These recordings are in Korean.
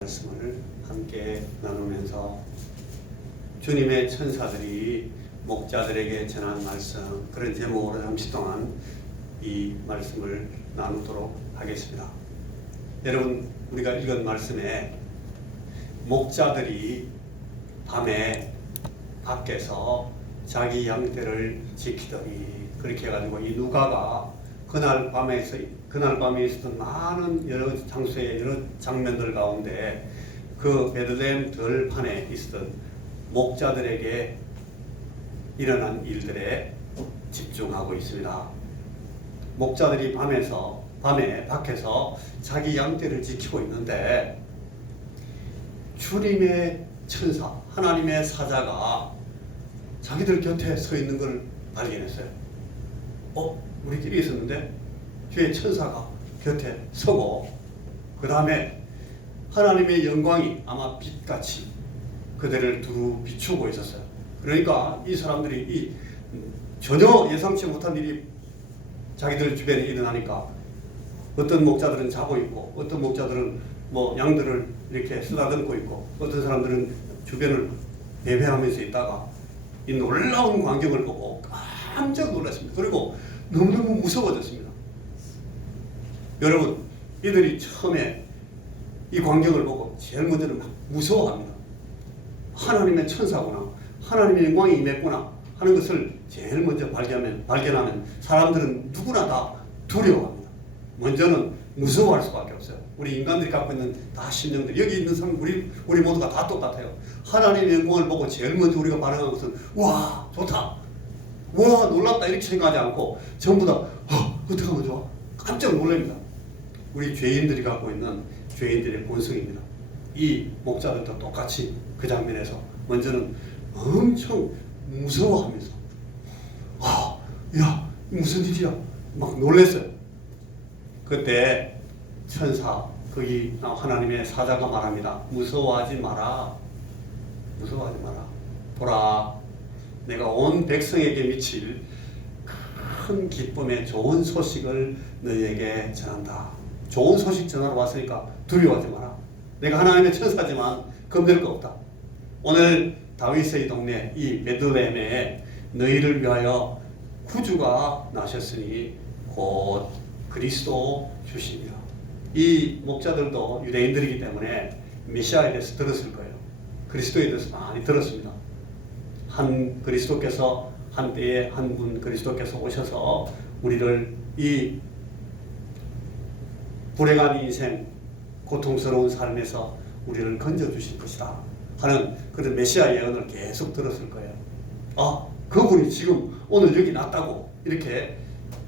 말씀을 함께 나누면서 주님의 천사들이 목자들에게 전한 말씀, 그런 제목으로 잠시 동안 이 말씀을 나누도록 하겠습니다. 여러분, 우리가 읽은 말씀에 목자들이 밤에 밖에서 자기 양떼를 지키더니, 그렇게 해가지고 이 누가가 그날 밤에 있었던 많은 여러 장소의 여러 장면들 가운데 그 베들레헴 들판에 있었던 목자들에게 일어난 일들에 집중하고 있습니다. 목자들이 밤에 밖에서 자기 양떼를 지키고 있는데 주님의 천사, 하나님의 사자가 자기들 곁에 서 있는 걸 발견했어요. 우리끼리 있었는데 주의 천사가 곁에 서고, 그 다음에 하나님의 영광이 아마 빛같이 그들을 두루 비추고 있었어요. 그러니까 이 사람들이 전혀 예상치 못한 일이 자기들 주변에 일어나니까 어떤 목자들은 자고 있고, 어떤 목자들은 양들을 이렇게 쓰다듬고 있고, 어떤 사람들은 주변을 배회하면서 있다가 이 놀라운 광경을 보고 깜짝 놀랐습니다. 그리고 너무너무 무서워졌습니다. 여러분, 이들이 처음에 이 광경을 보고 제일 먼저는 막 무서워합니다. 하나님의 천사구나, 하나님의 영광이 임했구나 하는 것을 제일 먼저 발견하면 사람들은 누구나 다 두려워합니다. 먼저는 무서워할 수밖에 없어요. 우리 인간들이 갖고 있는 다 심령들, 여기 있는 사람 우리 모두가 다 똑같아요. 하나님의 영광을 보고 제일 먼저 우리가 반응하는 것은 와, 좋다, 와, 놀랍다, 이렇게 생각하지 않고 전부 다 어떻게 하면 좋아? 깜짝 놀랍니다. 우리 죄인들이 갖고 있는 죄인들의 본성입니다. 이 목자들도 똑같이 그 장면에서 먼저는 엄청 무서워하면서 야, 무슨 일이야? 막 놀랐어요. 그때 천사, 거기 하나님의 사자가 말합니다. 무서워하지 마라. 무서워하지 마라. 보라, 내가 온 백성에게 미칠 큰 기쁨의 좋은 소식을 너희에게 전한다. 좋은 소식 전하러 왔으니까 두려워하지 마라. 내가 하나님의 천사지만 겁낼 거 없다. 오늘 다윗의 동네 이 베들레헴에 너희를 위하여 구주가 나셨으니 곧 그리스도 주시니라. 이 목자들도 유대인들이기 때문에 메시아에 대해서 들었을 거예요. 그리스도에 대해서 많이 들었습니다. 한 그리스도께서 한때에 한 분 그리스도께서 오셔서 우리를 이 불행한 인생, 고통스러운 삶에서 우리를 건져주실 것이다 하는 그런 메시아 예언을 계속 들었을 거예요. 그분이 지금 오늘 여기 났다고 이렇게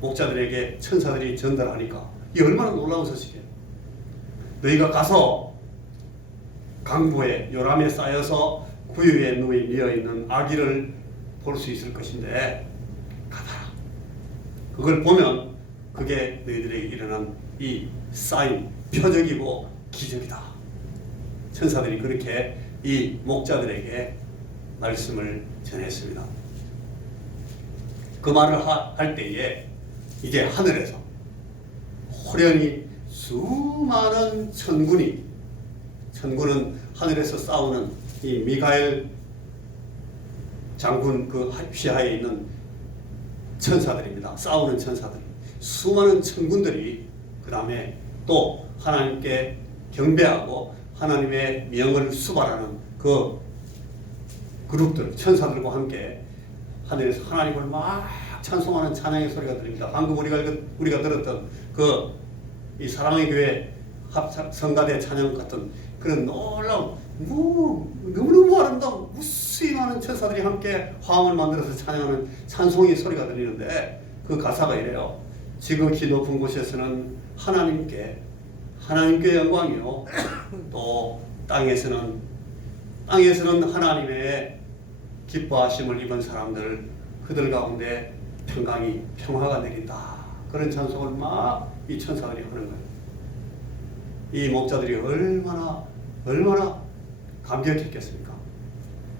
목자들에게 천사들이 전달하니까 이 얼마나 놀라운 소식이에요. 너희가 가서 강부에 요람에 쌓여서 구유에 누워 있는 아기를 볼 수 있을 것인데 가다라. 그걸 보면 그게 너희들에게 일어난 이 사인, 표적이고 기적이다. 천사들이 그렇게 이 목자들에게 말씀을 전했습니다. 그 말을 할 때에 이제 하늘에서 호련히 수많은 천군은 하늘에서 싸우는 이 미가엘 장군 그 휘하에 있는 천사들입니다. 싸우는 천사들, 수많은 천군들이 그 다음에 또 하나님께 경배하고 하나님의 명을 수발하는 그 그룹들, 천사들과 함께 하늘에서 하나님을 막 찬송하는 찬양의 소리가 들립니다. 방금 우리가 들었던 이 사랑의 교회 성가대 찬양 같은 그런 놀라운 너무너무 아름다운 무수히 많은 천사들이 함께 화음을 만들어서 찬양하는 찬송의 소리가 들리는데 그 가사가 이래요. 지극히 높은 곳에서는 하나님께 영광이요, 또 땅에서는 하나님의 기뻐하심을 입은 사람들, 그들 가운데 평화가 내린다. 그런 찬송을 막 이 천사들이 하는 거예요. 이 목자들이 얼마나 감격했겠습니까?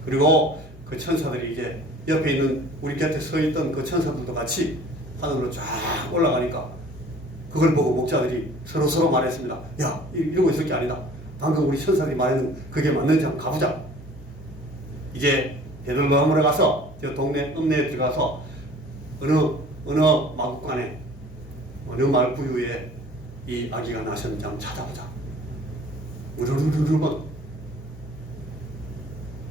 그리고 그 천사들이 이제 옆에 있는 우리 곁에 서 있던 그 천사들도 같이 하늘로 쫙 올라가니까 그걸 보고 목자들이 서로 말했습니다. 야, 이러고 있을 게 아니다. 방금 우리 천사들이 말하는 그게 맞는지 한번 가보자. 이제 베들레헴으로 가서 저 동네 읍내에 들어가서 어느 마구간에 어느 마을 부유에 이 아기가 나셨는지 한번 찾아보자. 우르르르르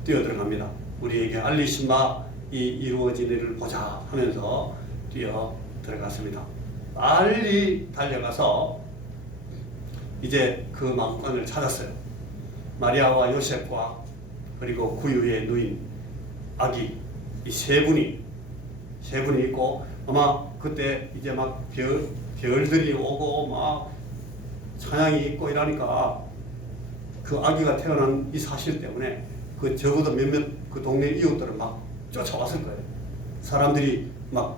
뛰어 들어갑니다. 우리에게 알리신 바 이 이루어진 일을 보자 하면서 뛰어 들어갔습니다. 빨리 달려가서 이제 그 마구간을 찾았어요. 마리아와 요셉과 그리고 구유의 누인 아기 이 세 분이 있고 아마 그때 이제 막 별들이 오고 막 찬양이 있고 이러니까 그 아기가 태어난 이 사실 때문에 그 적어도 몇몇 그 동네 이웃들은 막 쫓아왔을 거예요. 사람들이 막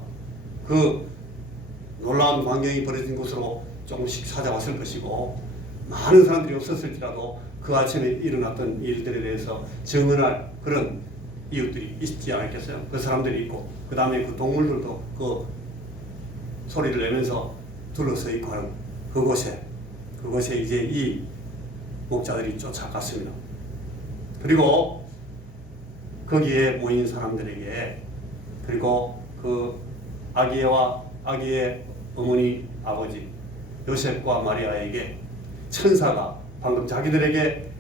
그 놀라운 광경이 벌어진 곳으로 조금씩 찾아왔을 것이고 많은 사람들이 없었을지라도 그 아침에 일어났던 일들에 대해서 증언할 그런 이웃들이 있지 않았겠어요? 그 사람들이 있고 그 다음에 그 동물들도 그 소리를 내면서 둘러서 있고 하는 그곳에 이제 이 목자들이 쫓아갔습니다. 그리고 거기에 모인 사람들에게 그리고 그 아기의 어머니 아버지 요셉과 마리아에게 천사가 방금 자기들에게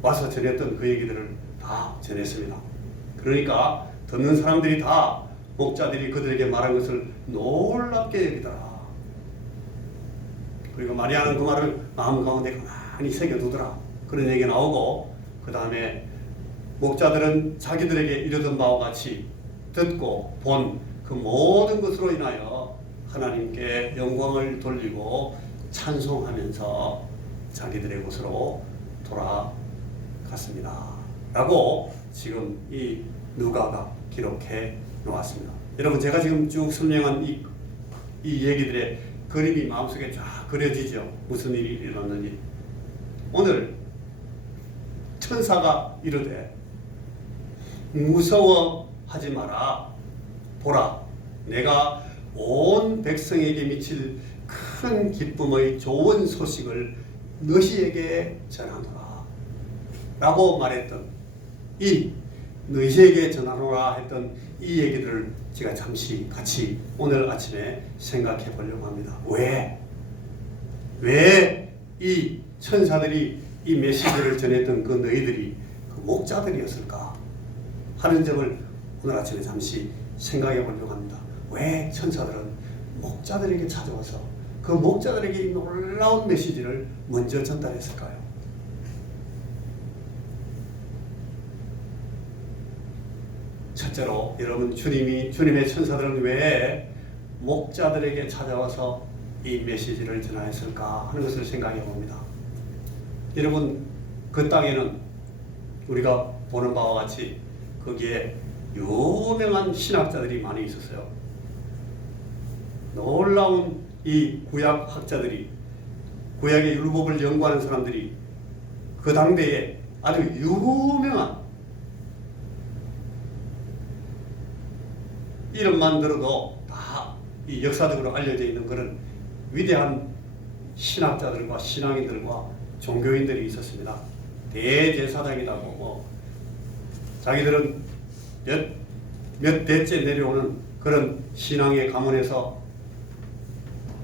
와서 전했던 그 얘기들을 다 전했습니다. 그러니까 듣는 사람들이 다 목자들이 그들에게 말한 것을 놀랍게 여기더라. 그리고 마리아는 그 말을 마음 가운데 가만히 새겨두더라. 그런 얘기가 나오고 그 다음에 목자들은 자기들에게 이르던 바와 같이 듣고 본 그 모든 것으로 인하여 하나님께 영광을 돌리고 찬송하면서 자기들의 곳으로 돌아갔습니다. 라고 지금 이 누가가 기록해 놓았습니다. 여러분 제가 지금 쭉 설명한 이 얘기들의 그림이 마음속에 쫙 그려지죠. 무슨 일이 일어났는지. 오늘 천사가 이르되 무서워하지 마라. 보라, 내가 온 백성에게 미칠 큰 기쁨의 좋은 소식을 너희에게 전하노라. 라고 말했던 이 너희에게 전하노라 했던 이 얘기들을 제가 잠시 같이 오늘 아침에 생각해 보려고 합니다. 왜 이 천사들이 이 메시지를 전했던 그 너희들이 그 목자들이었을까 하는 점을 오늘 아침에 잠시 생각해 보려고 합니다. 왜 천사들은 목자들에게 찾아와서 그 목자들에게 이 놀라운 메시지를 먼저 전달했을까요? 첫째로 여러분 주님의 천사들은 왜 목자들에게 찾아와서 이 메시지를 전하였을까 하는 것을 생각해 봅니다. 여러분 그 땅에는 우리가 보는 바와 같이 거기에 유명한 신학자들이 많이 있었어요. 놀라운 이 구약학자들이 구약의 율법을 연구하는 사람들이 그 당대에 아주 유명한 이름만 들어도 다 이 역사적으로 알려져 있는 그런 위대한 신학자들과 신앙인들과 종교인들이 있었습니다. 대제사장이라고 자기들은 몇 대째 내려오는 그런 신앙의 가문에서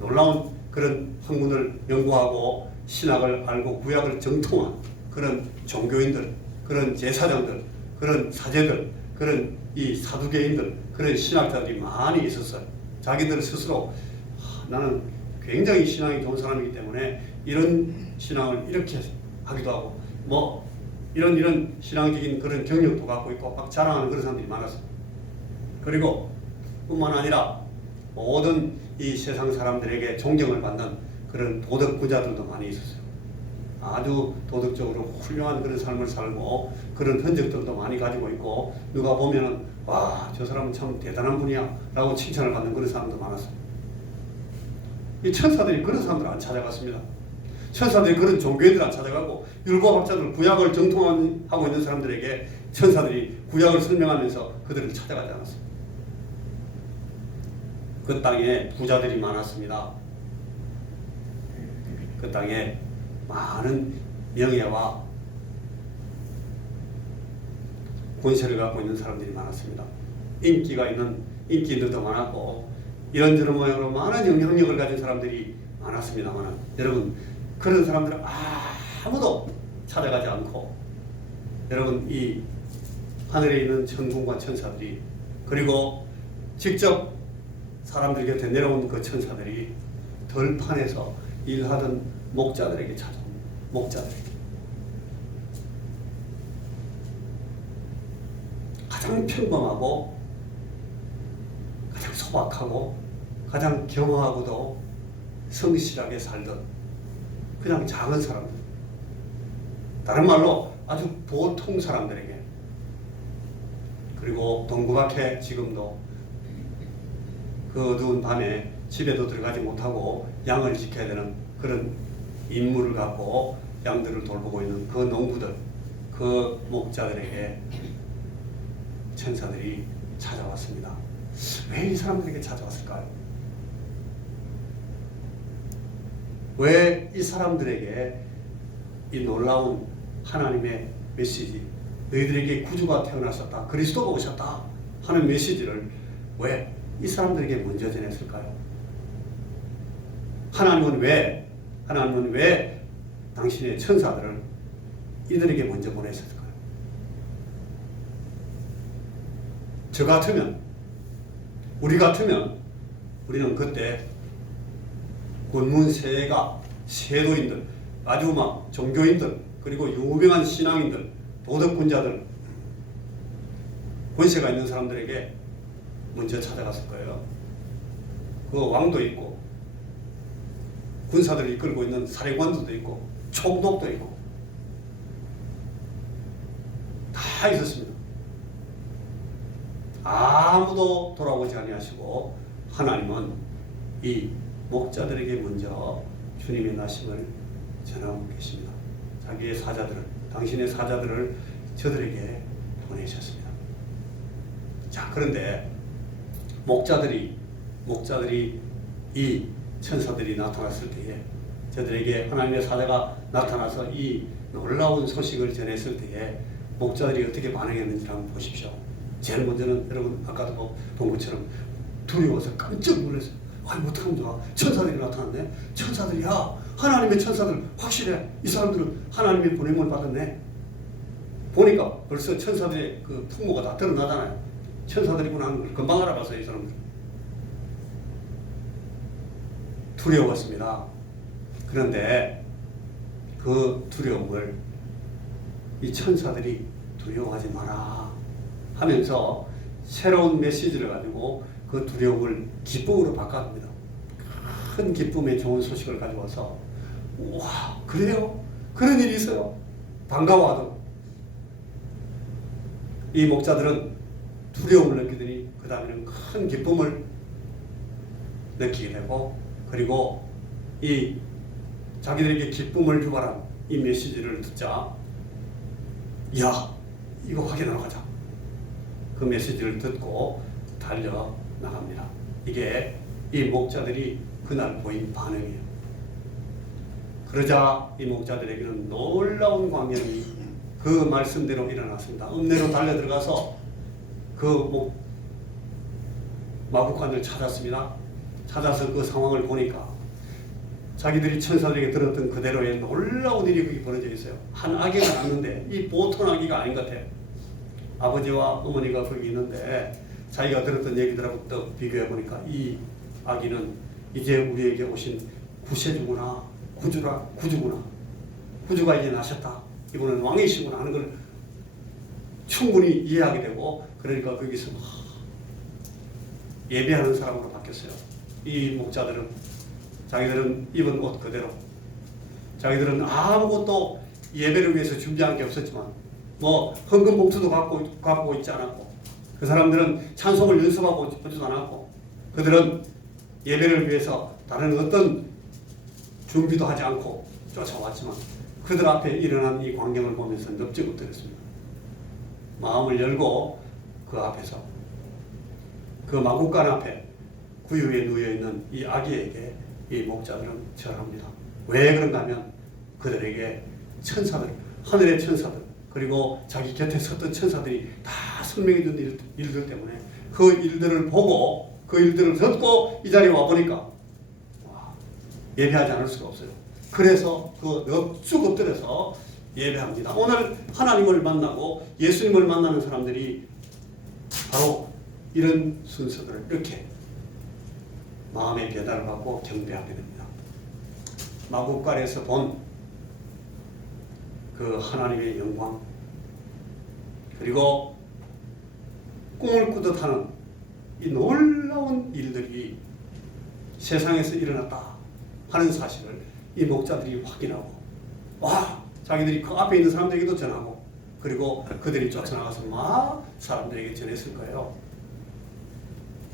놀라운 그런 학문을 연구하고 신학을 알고 구약을 정통한 그런 종교인들, 그런 제사장들, 그런 사제들, 그런 이 사두개인들, 그런 신학자들이 많이 있었어요. 자기들 스스로 나는 굉장히 신앙이 좋은 사람이기 때문에 이런 신앙을 이렇게 하기도 하고 뭐 이런 신앙적인 그런 경력도 갖고 있고 막 자랑하는 그런 사람들이 많았어요. 그리고 뿐만 아니라 모든 이 세상 사람들에게 존경을 받는 그런 도덕 부자들도 많이 있었어요. 아주 도덕적으로 훌륭한 그런 삶을 살고 그런 흔적들도 많이 가지고 있고 누가 보면은 와, 저 사람은 참 대단한 분이야 라고 칭찬을 받는 그런 사람도 많았어요. 이 천사들이 그런 사람들 안 찾아갔습니다. 천사들이 그런 종교인들 안 찾아가고 율법학자들 구약을 정통하고 있는 사람들에게 천사들이 구약을 설명하면서 그들을 찾아가지 않았어요. 그 땅에 부자들이 많았습니다. 그 땅에 많은 명예와 권세를 갖고 있는 사람들이 많았습니다. 인기인들도 많았고 이런저런 모양으로 많은 영향력을 가진 사람들이 많았습니다만 여러분 그런 사람들은 아무도 찾아가지 않고 여러분 이 하늘에 있는 천군과 천사들이 그리고 직접 사람들 곁에 내려온 그 천사들이 들판에서 일하던 목자들에게 찾아옵니다. 목자들에게 가장 평범하고 가장 소박하고 가장 겸허하고도 성실하게 살던 그냥 작은 사람들, 다른 말로 아주 보통 사람들에게, 그리고 동구밖에 지금도 그 어두운 밤에 집에도 들어가지 못하고 양을 지켜야 되는 그런 임무를 갖고 양들을 돌보고 있는 그 농부들, 그 목자들에게 천사들이 찾아왔습니다. 왜 이 사람들에게 찾아왔을까요? 왜 이 사람들에게 이 놀라운 하나님의 메시지, 너희들에게 구주가 태어나셨다, 그리스도가 오셨다 하는 메시지를 왜 이 사람들에게 먼저 전했을까요? 하나님은 왜 당신의 천사들을 이들에게 먼저 보내셨을까요? 저 같으면, 우리 같으면 우리는 그때 권문세가 세도인들, 아주 막 종교인들, 그리고 유명한 신앙인들, 도덕군자들, 권세가 있는 사람들에게 먼저 찾아갔을 거예요. 그 왕도 있고 군사들을 이끌고 있는 사령관들도 있고 총독도 있고 다 있었습니다. 아무도 돌아오지 아니하시고 하나님은 이 목자들에게 먼저 주님의 나심을 전하고 계십니다. 자기의 사자들을, 당신의 사자들을 저들에게 보내셨습니다. 자, 그런데 목자들이 이 천사들이 나타났을 때에, 저들에게 하나님의 사자가 나타나서 이 놀라운 소식을 전했을 때에 목자들이 어떻게 반응했는지 한번 보십시오. 제일 먼저는 여러분 아까도 본 것처럼 두려워서 깜짝 놀랐어요. 아니 어떡하면 좋아, 천사들이 나타났네. 천사들이야, 하나님의 천사들, 확실해. 이 사람들은 하나님의 보냄을 받았네. 보니까 벌써 천사들의 그 풍모가 다 드러나잖아요. 천사들이구나 하는 걸 금방 알아봤어요. 이 사람들 두려웠습니다. 그런데 그 두려움을 이 천사들이 두려워하지 마라 하면서 새로운 메시지를 가지고 그 두려움을 기쁨으로 바꿔줍니다. 큰 기쁨의 좋은 소식을 가져와서, 우와, 그래요? 그런 일이 있어요? 반가워하던 이 목자들은 두려움을 느끼더니 그 다음에는 큰 기쁨을 느끼게 되고, 그리고 이 자기들에게 기쁨을 유발한 이 메시지를 듣자, 야, 이거 확인하러 가자. 그 메시지를 듣고 달려 나갑니다. 이게 이 목자들이 그날 보인 반응이에요. 그러자 이 목자들에게는 놀라운 광경이 그 말씀대로 일어났습니다. 읍내로 달려 들어가서 그 마구간을 찾았습니다. 찾아서 그 상황을 보니까 자기들이 천사들에게 들었던 그대로의 놀라운 일이 거기 벌어져 있어요. 한 아기가 낳는데 이 보통 아기가 아닌 것 같아요. 아버지와 어머니가 거기 있는데 자기가 들었던 얘기들하고 또 비교해 보니까 이 아기는 이제 우리에게 오신 구세주구나, 구주구나, 구주가 이제 나셨다, 이분은 왕이시구나 하는 걸 충분히 이해하게 되고, 그러니까 거기서 예배하는 사람으로 바뀌었어요. 이 목자들은 자기들은 입은 옷 그대로, 자기들은 아무것도 예배를 위해서 준비한 게 없었지만 뭐 헌금 봉투도 갖고 있지 않았고, 그 사람들은 찬송을 연습하고 보지도 않았고, 그들은 예배를 위해서 다른 어떤 준비도 하지 않고 쫓아왔지만 그들 앞에 일어난 이 광경을 보면서 넙죽 엎드렸습니다. 마음을 열고 그 앞에서, 그 마구간 앞에 구유에 누워있는 이 아기에게 이 목자들은 절합니다. 왜 그런가 하면 그들에게 천사들, 하늘의 천사들, 그리고 자기 곁에 섰던 천사들이 다 설명해 준 일들 때문에 그 일들을 보고 그 일들을 듣고 이 자리에 와보니까 예배하지 않을 수가 없어요. 그래서 쭉 엎드려서 예배합니다. 오늘 하나님을 만나고 예수님을 만나는 사람들이 바로 이런 순서들을 이렇게 마음의 변화를 받고 경배하게 됩니다. 마구간에서 본 그 하나님의 영광, 그리고 꿈을 꾸듯 하는 이 놀라운 일들이 세상에서 일어났다 하는 사실을 이 목자들이 확인하고, 자기들이 그 앞에 있는 사람들에게도 전하고, 그리고 그들이 쫓아나가서 막 사람들에게 전했을 거예요.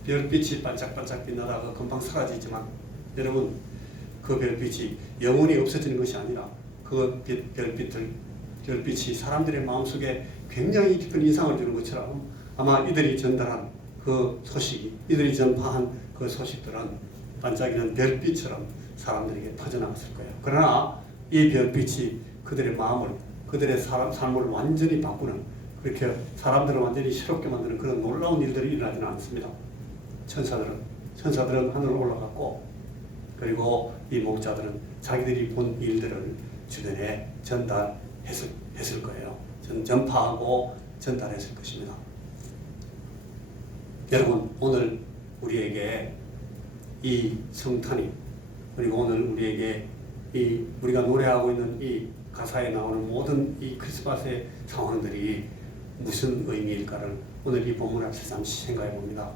별빛이 반짝반짝 빛나다가 금방 사라지지만, 여러분, 그 별빛이 영원히 없어지는 것이 아니라 그 별빛이 사람들의 마음속에 굉장히 깊은 인상을 주는 것처럼 아마 이들이 전달한 그 소식이, 이들이 전파한 그 소식들은 반짝이는 별빛처럼 사람들에게 퍼져나갔을 거예요. 그러나 이 별빛이 그들의 마음을, 그들의 삶을 완전히 바꾸는, 그렇게 사람들을 완전히 새롭게 만드는 그런 놀라운 일들이 일어나지는 않습니다. 천사들은 하늘로 올라갔고, 그리고 이 목자들은 자기들이 본 일들을 주변에 전달했을 거예요. 전파하고 전달했을 것입니다. 여러분, 오늘 우리에게 이 성탄이, 그리고 오늘 우리에게 우리가 노래하고 있는 이 가사에 나오는 모든 이 크리스마스의 상황들이 무슨 의미일까를 오늘 이 본문 앞에서 잠시 생각해 봅니다.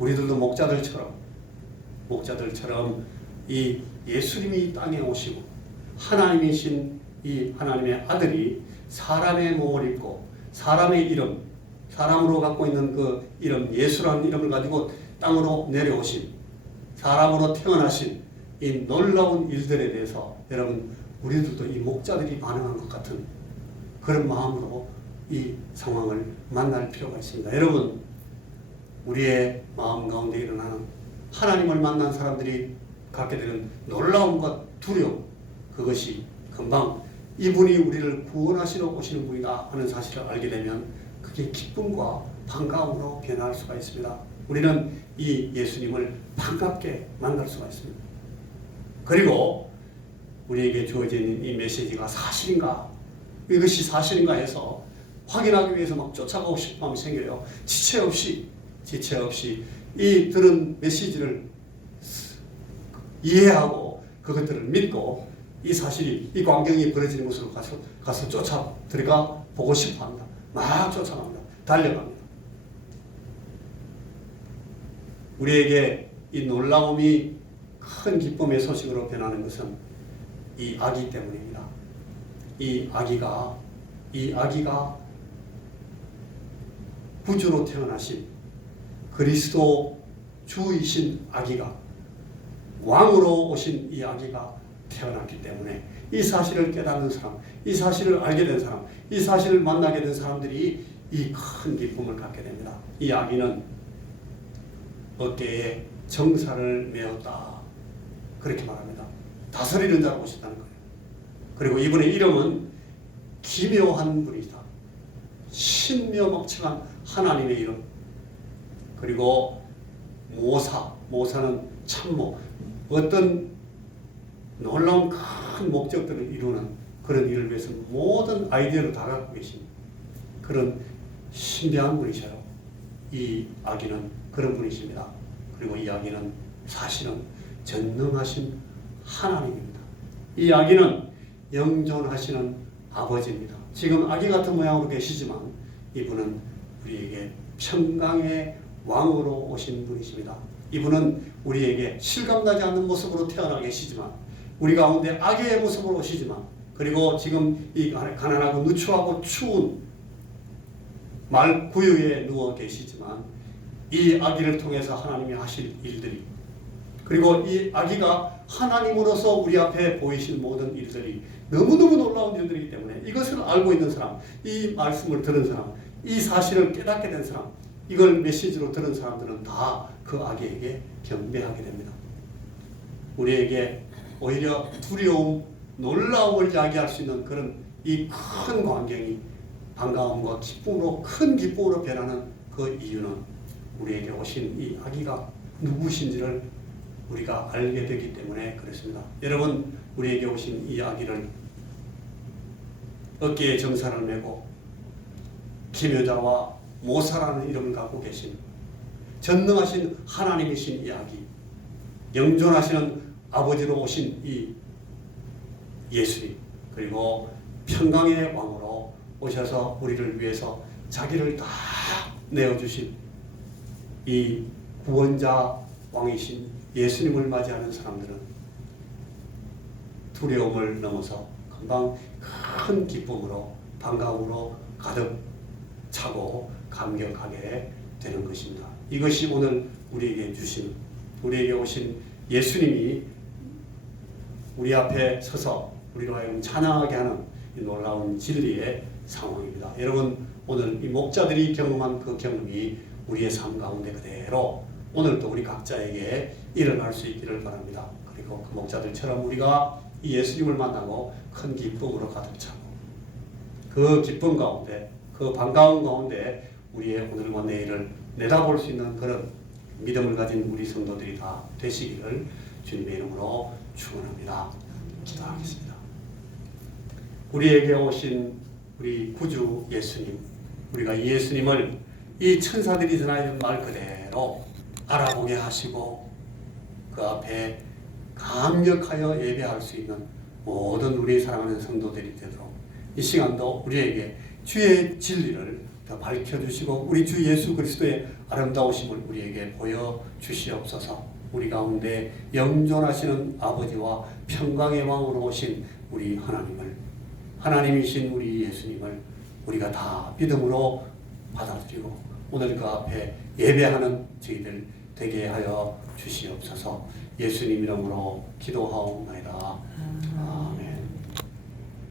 우리들도 목자들처럼 이 예수님이 땅에 오시고 하나님이신 이 하나님의 아들이 사람의 몸을 입고 사람의 이름, 사람으로 갖고 있는 그 이름, 예수라는 이름을 가지고 땅으로 내려오신, 사람으로 태어나신 이 놀라운 일들에 대해서 여러분, 우리들도 이 목자들이 반응한 것 같은 그런 마음으로 이 상황을 만날 필요가 있습니다. 여러분, 우리의 마음 가운데 일어나는 하나님을 만난 사람들이 갖게 되는 놀라움과 두려움, 그것이 금방 이분이 우리를 구원하시러 오시는 분이다 하는 사실을 알게 되면 그게 기쁨과 반가움으로 변할 수가 있습니다. 우리는 이 예수님을 반갑게 만날 수가 있습니다. 그리고 우리에게 주어져 있는 이 메시지가 사실인가, 이것이 사실인가 해서 확인하기 위해서 막 쫓아가고 싶은 마음이 생겨요. 지체 없이 이 들은 메시지를 이해하고 그것들을 믿고 이 사실이, 이 광경이 벌어지는 곳으로 가서 쫓아 들어가 보고 싶어 합니다. 막 쫓아갑니다. 달려갑니다. 우리에게 이 놀라움이 큰 기쁨의 소식으로 변하는 것은 이 아기 때문입니다. 이 아기가 구주로 태어나신 그리스도 주이신 아기가, 왕으로 오신 이 아기가 태어났기 때문에 이 사실을 깨닫는 사람, 이 사실을 알게 된 사람, 이 사실을 만나게 된 사람들이 이 큰 기쁨을 갖게 됩니다. 이 아기는 어깨에 정사를 메었다, 그렇게 말합니다. 다스리는 자로 오셨다는 거예요. 그리고 이분의 이름은 기묘한 분이다, 신묘막측한 하나님의 이름. 그리고 모사는 참모, 어떤 놀라운 큰 목적들을 이루는 그런 일을 위해서 모든 아이디어를 다 갖고 계신 그런 신비한 분이셔요. 이 아기는 그런 분이십니다. 그리고 이 아기는 사실은 전능하신 하나님입니다. 이 아기는 영존하시는 아버지입니다. 지금 아기 같은 모양으로 계시지만 이분은 우리에게 평강의 왕으로 오신 분이십니다. 이분은 우리에게 실감나지 않는 모습으로 태어나 계시지만, 우리 가운데 아기의 모습으로 오시지만, 그리고 지금 이 가난하고 누추하고 추운 말 구유에 누워 계시지만, 이 아기를 통해서 하나님이 하실 일들이, 그리고 이 아기가 하나님으로서 우리 앞에 보이신 모든 일들이 너무너무 놀라운 일들이기 때문에 이것을 알고 있는 사람, 이 말씀을 들은 사람, 이 사실을 깨닫게 된 사람, 이걸 메시지로 들은 사람들은 다 그 아기에게 경배하게 됩니다. 우리에게 오히려 두려움, 놀라움을 이야기할 수 있는 그런 이 큰 광경이 반가움과 기쁨으로 큰 기쁨으로 변하는 그 이유는 우리에게 오신 이 아기가 누구신지를 우리가 알게 되기 때문에 그렇습니다. 여러분, 우리에게 오신 이 아기를 어깨에 정사를 메고 기묘자와 모사라는 이름을 갖고 계신 전능하신 하나님이신 이 아기, 영존하시는 아버지로 오신 이 예수님, 그리고 평강의 왕으로 오셔서 우리를 위해서 자기를 다 내어주신 이 구원자 왕이신 예수님을 맞이하는 사람들은 두려움을 넘어서 금방 큰 기쁨으로 반가움으로 가득 차고 감격하게 되는 것입니다. 이것이 오늘 우리에게 오신 예수님이 우리 앞에 서서 우리로 하여금 찬양하게 하는 이 놀라운 진리의 상황입니다. 여러분, 오늘 이 목자들이 경험한 그 경험이 우리의 삶 가운데 그대로 오늘도 우리 각자에게 일어날 수 있기를 바랍니다. 그리고 그 목자들처럼 우리가 이 예수님을 만나고 큰 기쁨으로 가득 차고 그 기쁨 가운데, 그 반가움 가운데 우리의 오늘과 내일을 내다볼 수 있는 그런 믿음을 가진 우리 성도들이 다 되시기를 주님의 이름으로 축원합니다. 기도하겠습니다. 우리에게 오신 우리 구주 예수님, 우리가 이 예수님을 이 천사들이 전하는 말 그대로 알아보게 하시고 그 앞에 감격하여 예배할 수 있는 모든 우리 사랑하는 성도들이 되도록 이 시간도 우리에게 주의 진리를 더 밝혀주시고 우리 주 예수 그리스도의 아름다우심을 우리에게 보여주시옵소서. 우리 가운데 영존하시는 아버지와 평강의 왕으로 오신 우리 하나님이신 우리 예수님을 우리가 다 믿음으로 받아들이고 오늘 그 앞에 예배하는 저희들 되게 하여 주시옵소서. 예수님 이름으로 기도하옵나이다. 아멘.